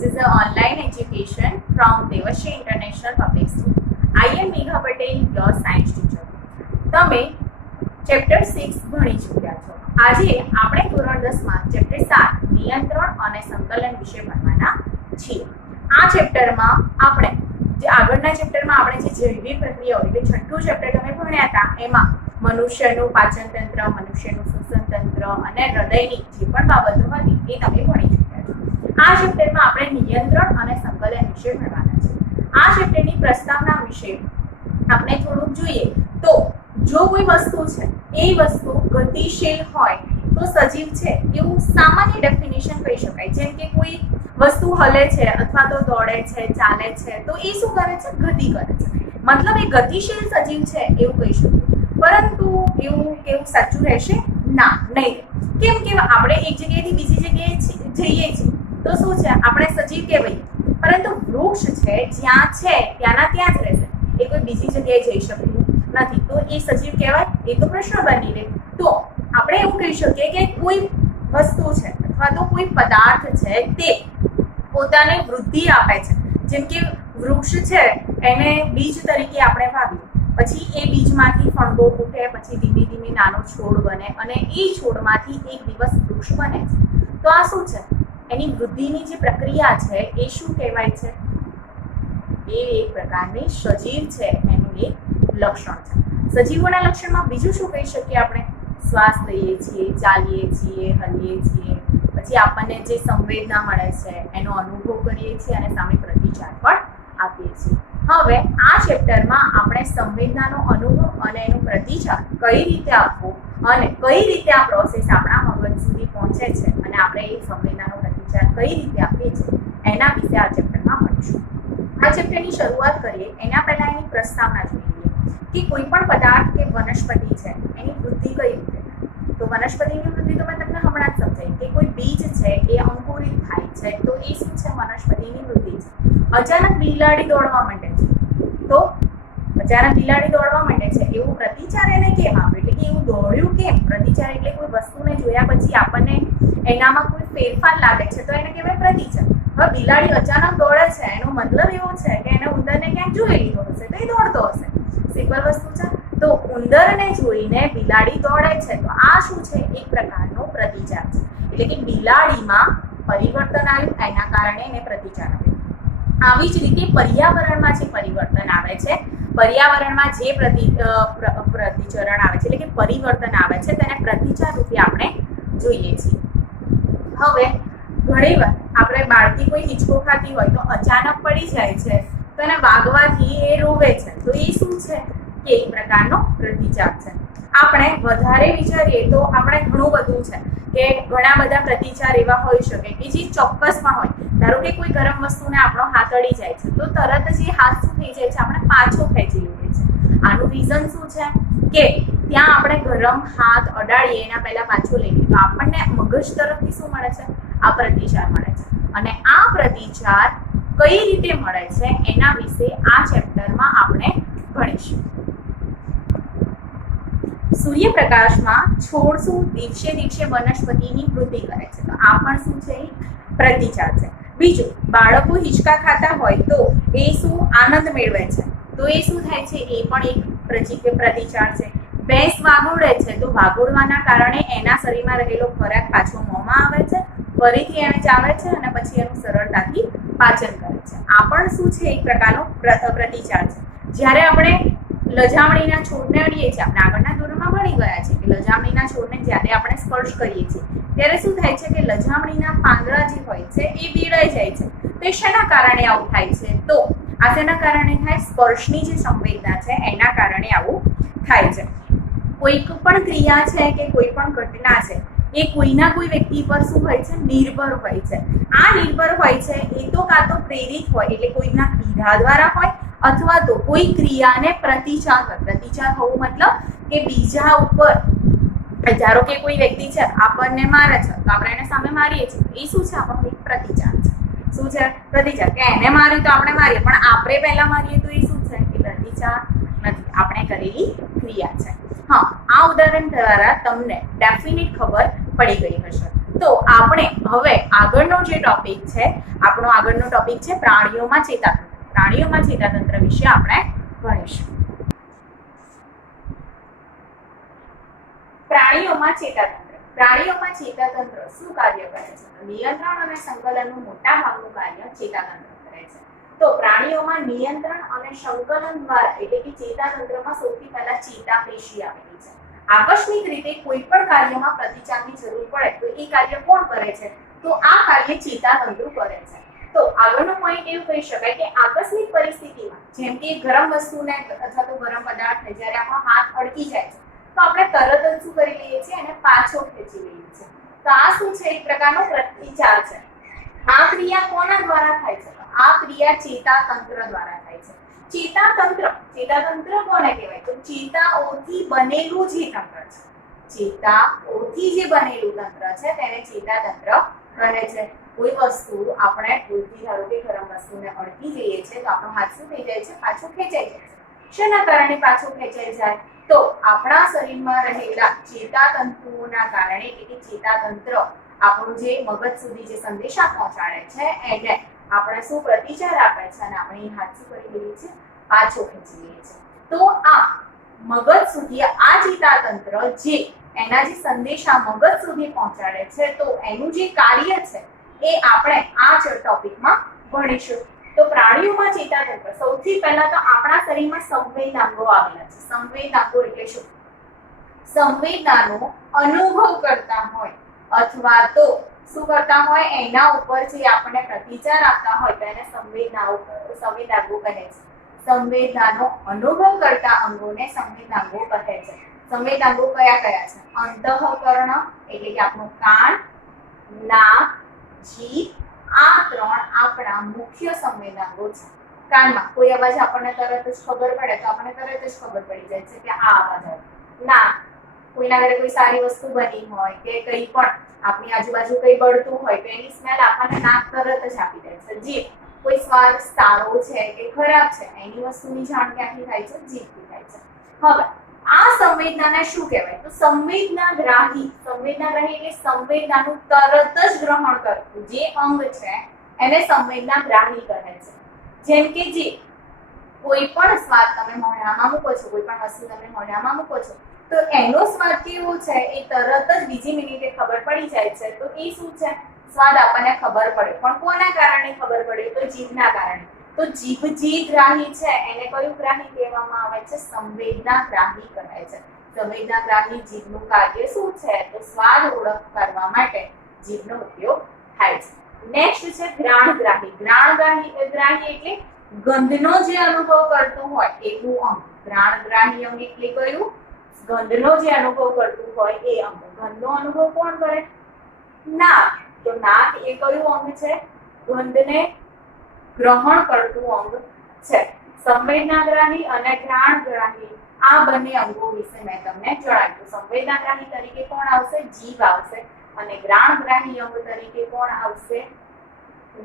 This is an online education from Devashri International Public School. I am Megha Patel, your science teacher. તમે chapter 6 ભણી ચૂક્યા છો. આજે આપણે ધોરણ 10 માં ચેપ્ટર 7 નિયંત્રણ અને સંકલન વિશે ભણવાના છીએ. આ ચેપ્ટરમાં આપણે જે આગળના ચેપ્ટરમાં આપણે જે જૈવિક પ્રક્રિયાઓ એટલે છઠ્ઠું ચેપ્ટર તમે ભણ્યા હતા એમાં મનુષ્યનું પાચન તંત્ર, મનુષ્યનું શ્વસન તંત્ર અને હૃદયની જે પણ બાબતો હતી એ તમે ભણી ચૂક્યા છો. આ ચેપ્ટરમાં આપણે નિયંત્રણ અને સંકલન વિશે ભણવાના છે. આ ચેપ્ટરની પ્રસ્તાવના વિશે આપણે થોડુંક જોઈએ તો જો કોઈ વસ્તુ છે એ વસ્તુ ગતિશીલ હોય તો સજીવ છે એવું સામાન્ય ડેફિનેશન કહી શકાય. જેમ કે કોઈ વસ્તુ હલે છે અથવા તો દોડે છે, ચાલે છે તો એ શું કરે છે? ગતિ કરે છે. મતલબ એ ગતિશીલ સજીવ છે એવું કહી શકીએ. પરંતુ એવું કેવું સાચું રહેશે? ના, નહીં. કેમ કે આપણે એક જગ્યાએથી બીજી જગ્યાએ જઈએ છીએ તો શું છે આપણે સજીવ કહેવાય, પરંતુ વૃક્ષ છે જ્યાં છે ત્યાંના ત્યાં જ રહેશે, એ કોઈ બીજી જગ્યાએ જઈ શકતું નથી, તો એ સજીવ કહેવાય? એ તો પ્રશ્ન બની રહે. તો આપણે એવું કહી શકીએ કે કોઈ વસ્તુ છે અથવા તો કોઈ પદાર્થ છે તે પોતાને વૃદ્ધિ આપે છે. જેમ કે વૃક્ષ છે એને બીજ તરીકે આપણે વાવીએ, પછી એ બીજમાંથી ફંડો ફૂટે, પછી ધીમે ધીમે નાનો છોડ બને અને એ છોડમાંથી એક દિવસ વૃક્ષ બને છે. તો આ શું છે? એની વૃદ્ધિની જે પ્રક્રિયા છે એ શું કહેવાય છે? એ એક પ્રકારની સજીવ છે એનું એક લક્ષણ છે. સજીવોના લક્ષણમાં બીજું શું કહી શકીએ આપણે? શ્વાસ લઈએ છીએ, ચાલીએ છીએ, હલીએ છીએ, પછી આપણને જે સંવેદના મળે છે એનો અનુભવ કરીએ છીએ અને સામે પ્રતિચાર પણ આપીએ છીએ. હવે આ ચેપ્ટરમાં આપણે સંવેદનાનો અનુભવ અને એનો પ્રતિચાર કઈ રીતે આપવો અને કઈ રીતે આ પ્રોસેસ આપણા મગજ સુધી પહોંચે છે અને આપણે એ સંવેદનાનો પ્રતિચાર કઈ રીતે આપીએ છીએ એના વિશે આ ચેપ્ટરમાં ભણીશું. આ ચેપ્ટરની શરૂઆત કરીએ એના પહેલા એની પ્રસ્તાવના જોઈ લઈએ કે કોઈ પણ પદાર્થ કે વનસ્પતિ છે એની વૃદ્ધિ કઈ રીતે? તો વનસ્પતિની વૃદ્ધિ તો મેં તમને હમણાં જ સમજાવી કે કોઈ બીજ છે એ અંકુરિત થાય છે તો એ શું છે? વનસ્પતિની વૃદ્ધિ છે. અચાનક બિલાડી દોડવા માંડે છે તો અચાનક બિલાડી દોડવા માંડે છે એવું પ્રતિચાર એને કેમ આપ્યું? એટલે કે એવું દોડ્યું કેમ? પ્રતિચાર એટલે કોઈ વસ્તુને જોયા પછી આપણને એનામાં કોઈ ફેરફાર લાગે છે તો એને કહેવાય પ્રતિચાર. હવે બિલાડી અચાનક દોડે છે એનો મતલબ એવો છે કે એને ઉંદરને ક્યાંક જોઈ લીધો હશે તો એ દોડતો હશે. સિમ્પલ વસ્તુ છે. તો ઉંદરને જોઈને બિલાડી દોડે છે તો આ શું છે? એક પ્રકારનો પ્રતિચાર છે. એટલે કે બિલાડીમાં પરિવર્તન આવ્યું એના કારણે એને પ્રતિચાર આપ્યો. આવી જ રીતે પર્યાવરણમાં જે પરિવર્તન આવે છે, પર્યાવરણમાં જે પ્રતિચરણ આવે છે એટલે કે પરિવર્તન આવે છે તેને પ્રતિચાર રૂપે આપણે જોઈએ છીએ. હવે ઘણીવાર આપણે બાળકી કોઈ હિંચકો ખાતી હોય તો અચાનક પડી જાય છે તો એને વાગવાથી એ રોવે છે તો એ શું છે? કે એક પ્રકારનો પ્રતિચાર છે. આપણે વધારે વિચારીએ તો આપણે ઘણું બધું છે કે ઘણા બધા પ્રતિચાર એવા હોઈ શકે કે જે ચોક્કસમાં હોય. ધારો કે કોઈ ગરમ વસ્તુને આપણો હાથ અડી જાય છે તો તરત જ એ હાથ શું થઈ જાય છે? આપણે પાછો ખેંચી લઈએ છીએ. આનું રીઝન શું છે? કે ત્યાં આપણે ગરમ હાથ અડાડીએ એના પહેલા પાછો લઈએ તો આપણને મગજ તરફથી શું મળે છે? આ પ્રતિચાર મળે છે. અને આ પ્રતિચાર કઈ રીતે મળે છે એના વિશે આ ચેપ્ટરમાં આપણે ભણીશું. સૂર્યપ્રકાશમાં છોડ શું દિવસે દિવસે વનસ્પતિની વૃદ્ધિ કરે છે તો આ પણ શું છે? પ્રતિચાર છે. બીજું, બાળકો હિંચકા ખાતા હોય તો એ શું? આનંદ મેળવે છે તો એ શું થાય છે? એ પણ એક પ્રતિચાર છે. ભેંસ વાગોળે છે તો વાગોળવાના કારણે એના શરીરમાં રહેલો ખોરાક પાછો મોંમાં આવે છે, ફરીથી એને ચાવે છે અને પછી એનું સરળતાથી પાચન કરે છે. આ પણ શું છે? એક પ્રકારનો પ્રતિચાર છે. જ્યારે આપણે લજામણીના છોડને અડીએ છીએ, આપણે આગળના ધોરણમાં ભણી ગયા છે કે લજામણીના છોડને જ્યારે આપણે સ્પર્શ કરીએ છીએ ત્યારે શું થાય છે કે લજામણીના પાંદડા જે હોય છે એ પીળાઈ જાય છે. તો એ શેના કારણે આવું થાય છે? તો આ શેના કારણે થાય? સ્પર્શની જે સંવેદના છે એના કારણે આવું થાય છે. કોઈ પણ ક્રિયા છે કે કોઈ પણ ઘટના છે એ કોઈના કોઈ વ્યક્તિ પર શું હોય છે? નિર્ભર હોય છે. આ નિર્ભર હોય છે એ તો કાં તો પ્રેરિત હોય એટલે કોઈના કીધા દ્વારા હોય અથવા તો કોઈ ક્રિયાને પ્રતિચાર હોય. પ્રતિચાર હોવું મતલબ કે બીજા ઉપર, ધારો કે કોઈ વ્યક્તિ છે આપણને મારે છે તો આપણે એને સામે મારીએ છીએ, એ શું છે? આપણો એક પ્રતિચાર છે. શું છે? પ્રતિચાર. કે એને માર્યું તો આપણે મારીએ પણ આપણે પહેલા મારીએ તો એ શું છે? એ પ્રતિચાર નથી, આપણે કરેલી ક્રિયા છે. હા, આ ઉદાહરણ દ્વારા તમને ડેફિનેટ ખબર પડી ગઈ હશે. તો આપણે હવે આગળનો જે ટોપિક છે, આપણો આગળનો ટોપિક છે પ્રાણીઓમાં ચેતાતંત્ર. પ્રાણીઓમાં ચેતાતંત્ર વિશે આપણે ભણીશું. પ્રાણીઓમાં ચેતાતંત્ર. પ્રાણીઓમાં ચેતાતંત્ર શું કાર્ય કરે છે? નિયંત્રણ અને સંકલનનું મોટા ભાગનું કાર્ય ચેતાતંત્ર કરે છે. તો પ્રાણીઓમાં નિયંત્રણ અને સંકલન દ્વારા એટલે કે ચેતાતંત્રમાં સૌથી પહેલા ચેતાપેશી આવેલી છે. આકસ્મિક રીતે કોઈ પણ કાર્યમાં પ્રતિચારની જરૂર પડે તો એ કાર્ય કોણ કરે છે? તો આ કાર્ય ચેતાતંત્ર કરે છે. તો આગળનો પોઈન્ટ એવું કહી શકાય કે આકસ્મિક પરિસ્થિતિમાં જેમ કે ગરમ વસ્તુને અથવા તો ગરમ પદાર્થને જ્યારે આપણો હાથ અડકી જાય છે તો આપણે તરત જ શું કરી લઈએ છીએ? એને પાછો ખેંચી લઈએ છીએ. તો આ શું છે? એક પ્રકારનો પ્રતિચાર છે. આ ક્રિયા કોના દ્વારા થાય છે? આ ક્રિયા ચેતાતંત્ર દ્વારા થાય છે. ચેતાતંત્ર કોને કહેવાય? તો ચેતાઓથી બનેલું જે તંત્ર છે, ચેતાઓથી જે બનેલું તંત્ર છે તેને ચેતાતંત્ર કહે છે. કોઈ વસ્તુ આપણે ભૂલથી ધારો કે ગરમ વસ્તુને અડકી જઈએ છીએ તો આપણો હાથ શું થઈ જાય છે? પાછો ખેંચાઈ જાય છે. શેના કારણે પાછો ખેંચાઈ જાય? તો આપણા શરીરમાં રહેલા ચેતાતંતુઓના કારણે એટલે કે ચેતાતંત્ર આપણું જે મગજ સુધી જે સંદેશા પહોંચાડે છે એને આપણે શું પ્રતિચાર આપે છે અને આપણે હાથ શું કરી લઈએ છીએ? પાછો ખેંચી લઈએ છીએ. તો આ મગજ સુધી આ ચેતાતંત્ર જે એના જે સંદેશા મગજ સુધી પહોંચાડે છે તો એનું જે કાર્ય છે એ આપણે આ ટોપિકમાં ભણીશું. તો પ્રાણીઓમાં ચેતાતંત્ર સૌથી પહેલા તો આપણા શરીરમાં સંવેદનાંગો આવેલા છે. સંવેદનાંગો એટલે શું? સંવેદનાનો અનુભવ કરતા હોય અથવા તો શું કરતા હોય એના ઉપર જે આપણને પ્રતિચાર આપતા હોય તો એને સંવેદનાંગો કહે છે. સંવેદનાનો અનુભવ કરતા અંગોને સંવેદનાંગો કહે છે. સંવેદનાંગો કયા કયા છે? અંતઃકરણ એટલે કે આપણું કાન, નાક, જીભ, આ ત્રણ આપણા મુખ્ય સંવેદનાંગો છે. કાનમાં કોઈ અવાજ આપણને તરત જ ખબર પડે તો આપણને તરત જ ખબર પડી જાય છે કે આ અવાજ આવ્યો. નાક, કોઈના ઘરે કોઈ સારી વસ્તુ બની હોય કે કંઈ પણ આપણી આજુબાજુ કંઈ બળતું હોય તો એની સ્મેલ આપણને નાક તરત જ આપી દે છે. જીભ, કોઈ સ્વાદ સારો છે કે ખરાબ છે એની વસ્તુની જાણ ક્યાંથી થાય છે? જીભથી થાય છે. હવે આ સંવેદનાને શું કહેવાય? તો સંવેદનાગ્રાહી. સંવેદનાગ્રાહી એટલે સંવેદનાનું તરત જ ગ્રહણ કરતું જે અંગ છે એને સંવેદનાગ્રાહી કહે છે. જેમ કે જે કોઈ પણ સ્વાદ તમે મોઢામાં મૂકો છો, કોઈ પણ વસ્તુ તમે મોઢામાં મૂકો છો તો એનો સ્વાદ કેવો છે એ તરત જ બીજી મિનિટે ખબર પડી જાય છે. તો એ શું છે? સ્વાદ આપણને ખબર પડે. પણ કોના કારણે ખબર પડે? તો જીભના કારણે. તો જીભ જે ગ્રાહી છે એને કયું ગ્રાહી કહેવામાં આવે છે? સંવેદનાગ્રાહી કહે છે. સંવેદનાગ્રાહી જીભનું કાર્ય શું છે? તો સ્વાદ ઓળખ કરવા માટે જીભનો ઉપયોગ થાય છે. નેક્સ્ટ છે ઘ્રાણગ્રાહી. ઘ્રાણગ્રાહી એટલે ગંધનો જે અનુભવ કરતું હોય એવું અંગ. ઘ્રાણગ્રાહી અંગ એટલે કયું? ગંધનો જે અનુભવ કરતું હોય એ અંગ. ગંધનો અનુભવ કોણ કરે? નાક. તો નાક એ કયું અંગ છે? ગંધને ગ્રહણ કરતું અંગ છે. સંવેદનાગ્રાહી અને ઘ્રાણગ્રાહી આ બંને અંગો વિશે મેં તમને જણાવ્યું. સંવેદનાગ્રાહી તરીકે કોણ આવશે? જીભ આવશે અને ઘ્રાણગ્રાહી અંગ તરીકે કોણ આવશે?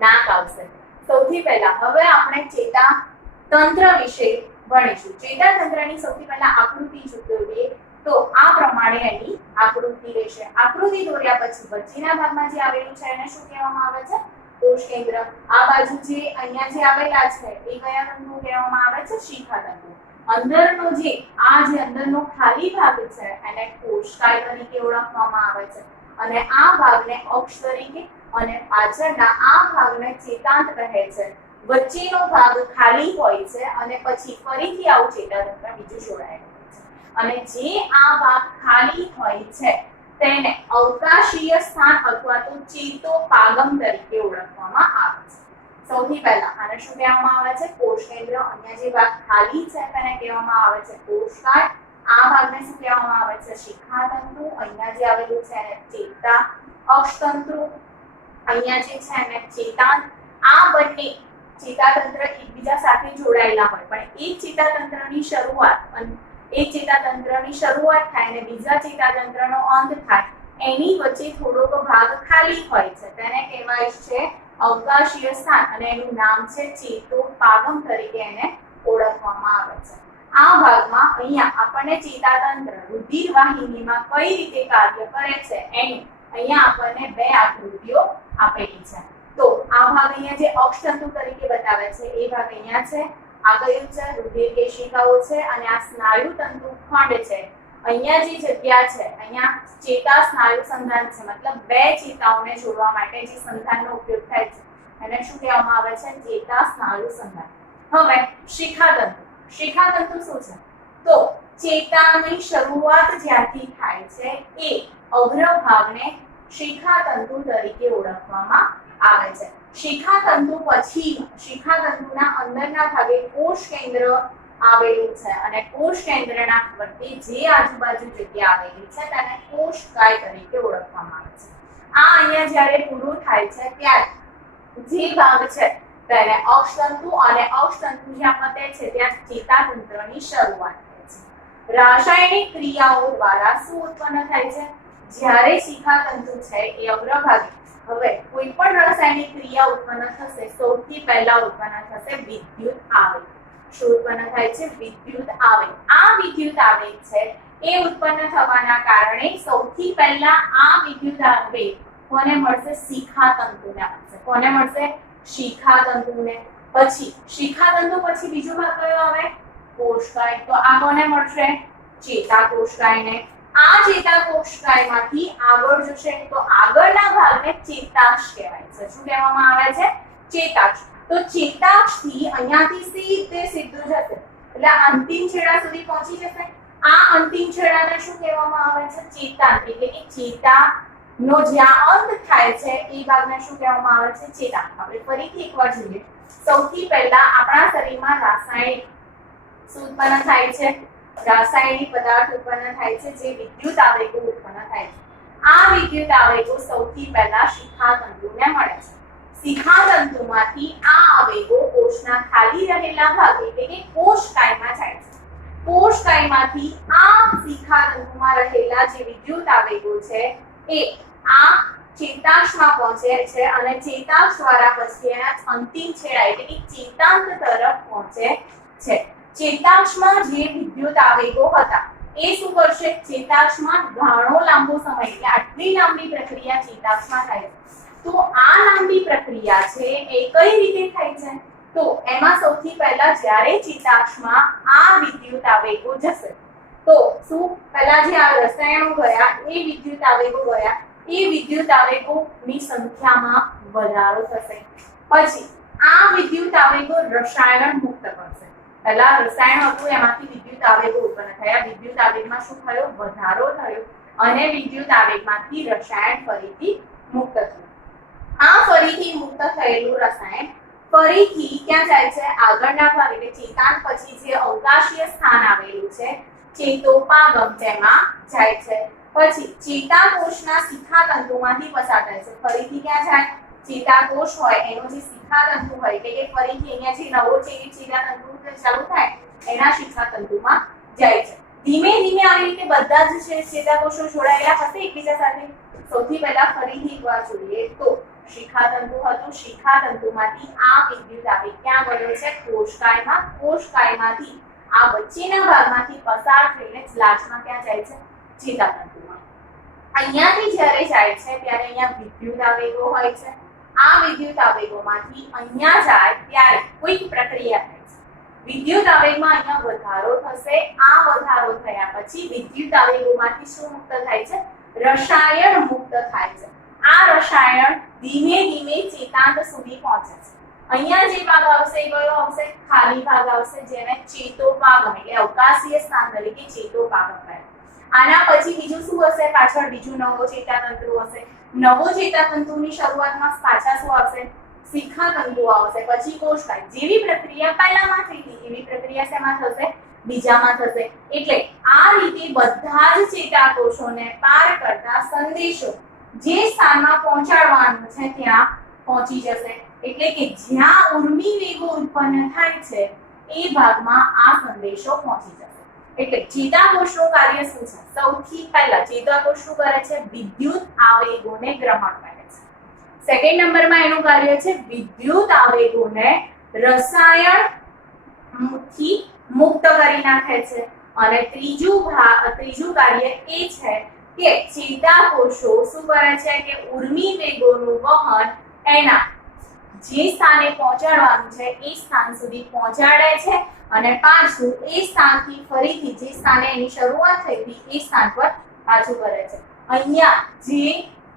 નાક આવશે. સૌથી પહેલા હવે આપણે ચેતાતંત્ર વિશે ભણીશું. ચેતાતંત્રની સૌથી પહેલા આકૃતિ દોરીએ તો આ પ્રમાણે એની આકૃતિ રહેશે. આકૃતિ દોર્યા પછી વચ્ચેના ભાગમાં જે આવેલું છે એને શું કહેવામાં આવે છે? કોષ કેન્દ્ર. આ બાજુ જે અહીંયા જે આવેલા છે એ કયા તંતુ કહેવામાં આવે છે? શિખાતંતુ. અંદરનો જે અંદરનો ખાલી ભાગ છે એને કોષકાય તરીકે ઓળખવામાં આવે છે અને આ ભાગને અક્ષ તરીકે અને પાછળના આ ભાગને ચેતાંત કહે છે. વચ્ચેનો ભાગ ખાલી હોય છે અને પછી ફરીથી આવું ચેતાતંત્ર બીજું જોડાયેલું હોય છે અને જે આ ભાગ ખાલી હોય છે તેને અવકાશીય સ્થાન અથવા તો ચેતોપાગમ તરીકે ઓળખવામાં આવે છે. સૌથી પહેલા આને શું કહેવામાં આવે છે? કોષ કેન્દ્ર. અહીંયા જે ભાગ ખાલી છે તેને કહેવામાં આવે છે કોષકાય. આ ભાગને શું કહેવામાં આવે છે? શિખાતંતુ. અહીંયા જે આવેલું છે એને ચેતા અક્ષતંતુ. અહીંયા જે છે એને ચેતાંત. આ બંને ચેતાતંત્ર એકબીજા સાથે જોડાયેલા હોય પણ એક ચેતાતંત્રની શરૂઆત થાય અને બીજા ચેતાતંત્રનો અંત થાય એની વચ્ચે થોડોક ભાગ ખાલી હોય છે તેને કહેવાય છે અવકાશીય સ્થાન અને એનું નામ છે ચેતોપાગમ તરીકે એને ઓળખવામાં આવે છે. આ ભાગમાં અહીંયા આપણને ચેતાતંત્ર રુધિર વાહિનીમાં કઈ રીતે કાર્ય કરે છે એનું અહીંયા આપણને બે આકૃતિઓ આપેલી છે. તો આ ભાગ અહીંયા જે અક્ષતંતુ તરીકે બતાવે છે એ ભાગ અહીંયા છે. આ કયું છે? રુધિર કેશિકાઓ છે અને આ સ્નાયુ તંતુ ખંડ છે. અહીંયા જે જગ્યા છે અહીંયા ચેતા સ્નાયુ સંધાન છે, મતલબ બે ચેતાઓને જોડવા માટે જે સંધાનનો ઉપયોગ થાય છે એને શું કહેવામાં આવે છે? ચેતા સ્નાયુ સંધાન. હવે શિખાતંતુ. શિખાતંતુ શું છે? તો ચેતાની શરૂઆત જ્યાંથી થાય છે એ અગ્રભાગને શિખાતંતુ તરીકે ઓળખવામાં આવે છે. શિખાતંતુ પછી શિખાતંતુના અંદરના ભાગે કોષ કેન્દ્ર આવેલું છે અને કોષ કેન્દ્રના વચ્ચે જે આજુબાજુ જગ્યા આવેલી છે તેને કોષકાય તરીકે ઓળખવામાં આવે છે. આ અહીંયા જ્યારે પૂરું થાય છે ત્યારે જે ભાગ છે તેને અક્ષતંતુ અને અક્ષતંતુ જ્યાં પતે છે ત્યાં ચેતાતંત્રની શરૂઆત થાય છે. રાસાયણિક ક્રિયાઓ દ્વારા શું ઉત્પન્ન થાય છે? જ્યારે શિખાતંતુ છે એ અગ્રભાગે હવે કોઈ પણ રાસાયણિક ક્રિયા ઉત્પન્ન થશે સૌથી પહેલા ઉત્પન્ન થશે વિદ્યુત આવેગ. શું ઉત્પન્ન થાય છે? વિદ્યુત આવેગ. આ વિદ્યુત આવેગ છે એ ઉત્પન્ન થવાના કારણે સૌથી પહેલા આ વિદ્યુત આવેગ કોને મળશે? શિખાતંતુને મળશે. કોને મળશે? શિખાતંતુને. પછી શિખાતંતુ પછી બીજો ભાગ કયો આવે? કોષકાય. તો આ કોને મળશે? ચેતાકોષકાયને. આ ચેતાકોષકાયમાંથી આગળ જશે તો આગળના ભાગને ચેતાક્ષ કહેવાય છે. શું કહેવામાં આવે છે? ચેતાક્ષ. તો ચેતાક્ષથી અહીંયાથી સીધું જશે એટલે અંતિમ છેડા સુધી પહોંચી જશે. આ અંતિમ છેડાને શું કહેવામાં આવે છે? ચેતાંત. એટલે કે ચેતાનો જ્યાં અંત થાય છે એ ભાગને શું કહેવામાં આવે છે? ચેતાંત. હવે ફરીથી એકવાર જોઈએ. સૌથી પહેલા આપણા શરીરમાં રાસાયણિક શું ઉત્પન્ન થાય છે? રાસાયણિક પદાર્થ ઉત્પન્ન થાય છે જે વિદ્યુત આવેગો ઉત્પન્ન થાય છે. આ વિદ્યુત આવેગો સૌથી પહેલા શિખાતંતુને મળે છે. શિખાતંતુમાંથી આ આવેગો કોષના ખાલી રહેલા ભાગ એટલે કે કોષકાયમાં જાય છે. કોષકાયમાંથી આ શિખાતંતુમાં રહેલા જે વિદ્યુત આવેગો છે એ આ ચેતાક્ષમાં પહોંચે છે અને ચેતાક્ષ દ્વારા પછી એના અંતિમ છેડા એટલે કે ચેતાંત તરફ પહોંચે છે. ચેતાક્ષમાં જે વિદ્યુત આવેગો હતા એ શું કરશે? ચેતાક્ષમાં ઘણો લાંબો સમય એટલે આટલી લાંબી પ્રક્રિયા ચેતાક્ષમાં થાય છે. તો આ લાંબી પ્રક્રિયા છે એ કઈ રીતે થાય છે? તો એમાં સૌથી પહેલા જ્યારે ચેતાક્ષમાં આ વિદ્યુત આવેગો જશે તો શું પહેલા જે આ રસાયણો ગયા એ વિદ્યુત આવેગો ગયા એ વિદ્યુત આવેગોની સંખ્યામાં વધારો થશે. પછી આ વિદ્યુત આવેગો રસાયણ મુક્ત કરશે. પહેલા રસાયણ હતું એમાંથી વિદ્યુત આવેગો ઉત્પન્ન થયા. વિદ્યુત આવેગમાં શું થયો? વધારો થયો અને વિદ્યુત આવેગમાંથી રસાયણ ફરીથી મુક્ત થયું. આ ફરીથી મુક્ત થયેલું રસાયણ ફરીથી ક્યાં જાય છે? આગળના ભાગ એટલે ચેતાંત પછી જે અવકાશીય સ્થાન આવેલું છે ચેતોપાગમ તેમાં જાય છે. પછી ચેતાકોષના શિખાતંતુમાંથી પસાર થાય છે. ફરીથી ક્યાં જાય? ચેતાકોષ હોય એનો જે શિખાતંતુ હોય એટલે કે ફરીથી અહીંયા જે નવો ચેતાતંતુ ચાલુ થાય એના શિખાતંતુમાં જાય છે. ધીમે ધીમે આવી રીતે બધા જ ચેતાકોષો જોડાયેલા હશે એકબીજા સાથે. સૌથી પહેલા ફરીથી એકવાર જોઈએ તો શિખાતંતુ હતું. શિખાતંતુમાંથી આ વિદ્યુત આવેગ ક્યાં ગયો છે? કોષકાયમાં. કોષકાયમાંથી આ વચ્ચેના ભાગમાંથી પસાર થઈને લાસ્ટમાં ક્યાં જાય છે? ચેતાતંતુમાં. અહીંયાથી જ્યારે જાય છે ત્યારે અહીંયા વિદ્યુત આવેગો હોય છે. આ વિદ્યુત આવેગોમાંથી અહીંયા જાય ત્યારે કોઈક પ્રક્રિયા થાય છે. વિદ્યુત આવેગમાં અહીંયા વધારો થશે. આ વધારો થયા પછી વિદ્યુત આવેગોમાંથી શું મુક્ત થાય છે? રસાયણ મુક્ત થાય છે. આ રસાયણ ધીમે ધીમે ચેતાંત સુધી પહોંચે છે. અહીંયા જે ભાગ આવશે એ કયો આવશે? ખાલી ભાગ આવશે જેને ચેતોપાગમ એટલે અવકાશીય સ્થાન તરીકે ચેતોપાગમ કહે. આના પછી બીજું શું હશે? પાછળ બીજું નવો ચેતાતંતુ હશે. નવો ચેતાતંતુની શરૂઆતમાં પાછા શું આવશે? શિખાતંતુ આવશે. પછી કોષકાય. જેવી પ્રક્રિયા પહેલામાં થઈ હતી એવી પ્રક્રિયા શેમાં થશે? બીજામાં થશે. એટલે આ રીતે બધા જ ચેતાકોષોને પાર કરતા સંદેશો જે સ્થાનમાં પહોંચાડવાનું છે ત્યાં પહોંચી જશે. એટલે કે જ્યાં ઉર્મી વેગો ઉત્પન્ન થાય છે એ ભાગમાં આ સંદેશો પહોંચી જશે. એટલે ચેતાકોષનું કાર્ય શું છે? સૌથી પહેલા ચેતાકોષ શું કરે છે? વિદ્યુત આવેગોને ગ્રહણ કરે છે. સેકન્ડ નંબરમાં એનું કાર્ય છે વિદ્યુત આવેગોને રસાયણથી મુક્ત કરી નાખે છે. અને ત્રીજું કાર્ય એ છે કે ચેતાકોષો શું કરે છે કે ઉર્મી વેગોનું વહન એના જે સ્થાને પહોંચાડવાનું છે એ સ્થાન સુધી પહોંચાડે છે અને પાછું એ સ્થાનથી ફરીથી જે સ્થાને એની શરૂઆત થઈ હતી એ સ્થાન પર પાછું કરે છે. અહીંયા જે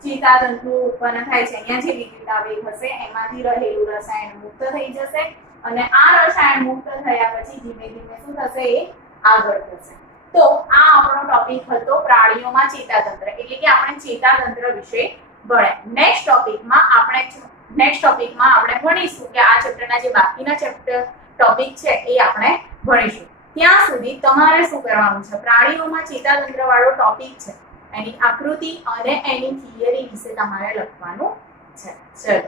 ચેતાતંતુ ઉત્પન્ન થાય છે, અહીંયા જે વિદ્યુત આવેગ હશે એમાંથી રહેલું રસાયણ મુક્ત થઈ જશે અને આ રસાયણ મુક્ત થયા પછી ધીમે ધીમે શું થશે એ આગળ થશે. તો આ આપણો ટોપિક હતો પ્રાણીઓમાં ચેતાતંત્ર, એટલે કે આપણે ચેતાતંત્ર વિશે ભણ્યા. નેક્સ્ટ ટોપિકમાં આપણે ભણીશું કે આ ચેપ્ટરના જે બાકીના ટોપિક છે એ આપણે ભણીશું. ત્યાં સુધી તમારે શું કરવાનું છે, પ્રાણીઓમાં ચેતાતંત્ર વાળો ટોપિક છે એની આકૃતિ અને એની થિયરી વિશે તમારે લખવાનું છે. ચલો.